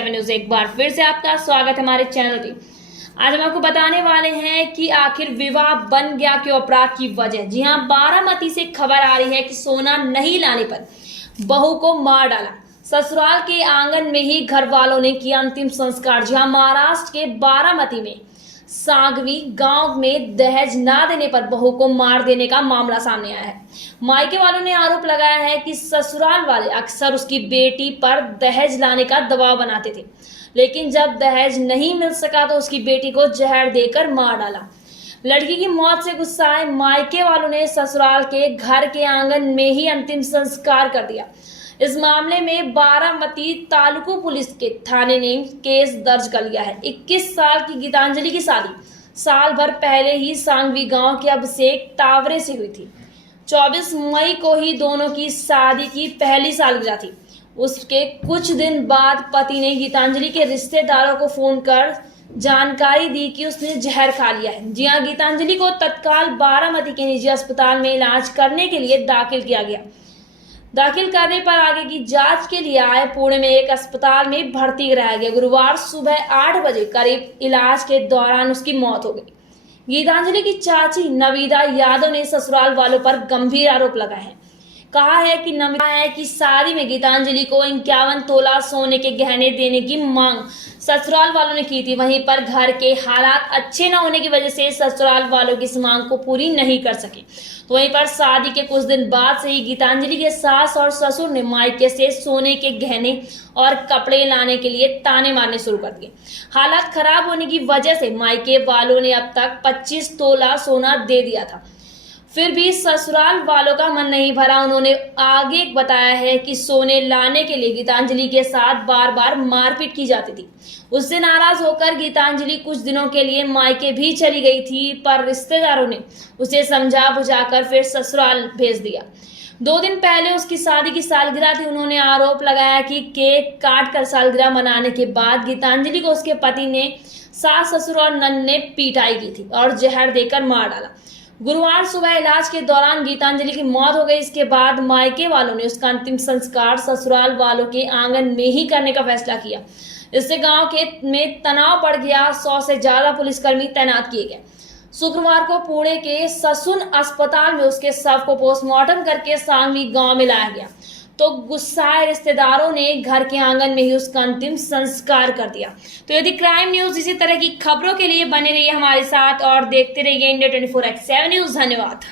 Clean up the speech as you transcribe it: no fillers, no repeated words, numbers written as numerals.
7 news एक बार फिर से आपका स्वागत है हमारे चैनल पे। आज हम आपको बताने वाले हैं कि आखिर विवाह बन गया क्यों अपराध की वजह। जी हां, बारामती से खबर आ रही है कि सोना नहीं लाने पर बहू को मार डाला, ससुराल के आंगन में ही घर वालों ने किया अंतिम संस्कार। जी हां, महाराष्ट्र के बारामती में सांगवी गांव में दहेज ना देने पर बहू को मार देने का मामला सामने आया है। मायके वालों ने आरोप लगाया है कि ससुराल वाले अक्सर उसकी बेटी पर दहेज लाने का दबाव बनाते थे, लेकिन जब दहेज नहीं मिल सका तो उसकी बेटी को जहर देकर मार डाला। लड़की की मौत से गुस्साए मायके वालों ने ससुराल के घर के आंगन में ही अंतिम संस्कार कर दिया। इस मामले में बारामती तालुकू पुलिस के थाने ने केस दर्ज कर लिया है। 21 साल की गीतांजलि की शादी साल भर पहले ही सांगवी गांव के अभिषेक तावरे से हुई थी। 24 मई को ही दोनों की शादी की पहली सालगिरह थी। उसके कुछ दिन बाद पति ने गीतांजलि के रिश्तेदारों को फोन कर जानकारी दी कि उसने जहर खा लिया है। जी हां, गीतांजलि को तत्काल बारामती के निजी अस्पताल में इलाज करने के लिए दाखिल किया गया। दाखिल करने पर आगे की जांच के लिए आए पुणे में एक अस्पताल में भर्ती कराया गया। गुरुवार सुबह 8 बजे करीब इलाज के दौरान उसकी मौत हो गई। गीतांजलि की चाची नवीदा यादव ने ससुराल वालों पर गंभीर आरोप लगाए हैं। कहा है कि शादी में गीतांजलि को 51 तोला सोने के गहने देने की मांग ससुराल वालों ने की थी। वहीं पर घर के हालात अच्छे न होने की वजह से ससुराल वालों की इस मांग को पूरी नहीं कर सके। तो वहीं पर शादी के कुछ दिन बाद से ही गीतांजलि के सास और ससुर ने मायके से सोने के गहने और कपड़े लाने के लिए ताने मारने शुरू कर दिए। हालात खराब होने की वजह से मायके वालों ने अब तक 25 तोला सोना दे दिया था, फिर भी ससुराल वालों का मन नहीं भरा। उन्होंने आगे बताया है कि सोने लाने के लिए गीतांजलि के साथ बार बार मारपीट की जाती थी। उससे नाराज होकर गीतांजलि कुछ दिनों के लिए मायके भी चली गई थी, पर रिश्तेदारों ने उसे समझा बुझाकर फिर ससुराल भेज दिया। 2 दिन पहले उसकी शादी की सालगिरह थी। उन्होंने आरोप लगाया कि केक काट कर सालगिरह मनाने के बाद गीतांजलि को उसके पति ने सास ससुर और नन ने पिटाई की थी और जहर देकर मार डाला। गुरुवार सुबह इलाज के दौरान गीतांजलि की मौत हो गई। इसके बाद मायके वालों ने उसका अंतिम संस्कार ससुराल वालों के आंगन में ही करने का फैसला किया। इससे गांव में तनाव बढ़ गया। 100 से ज्यादा पुलिसकर्मी तैनात किए गए। शुक्रवार को पुणे के ससुन अस्पताल में उसके शव को पोस्टमार्टम करके सांगवी गांव में लाया गया तो गुस्साए रिश्तेदारों ने घर के आंगन में ही उसका अंतिम संस्कार कर दिया। तो यदि क्राइम न्यूज इसी तरह की खबरों के लिए बने रहिए हमारे साथ और देखते रहिए इंडिया 24x7 न्यूज। धन्यवाद।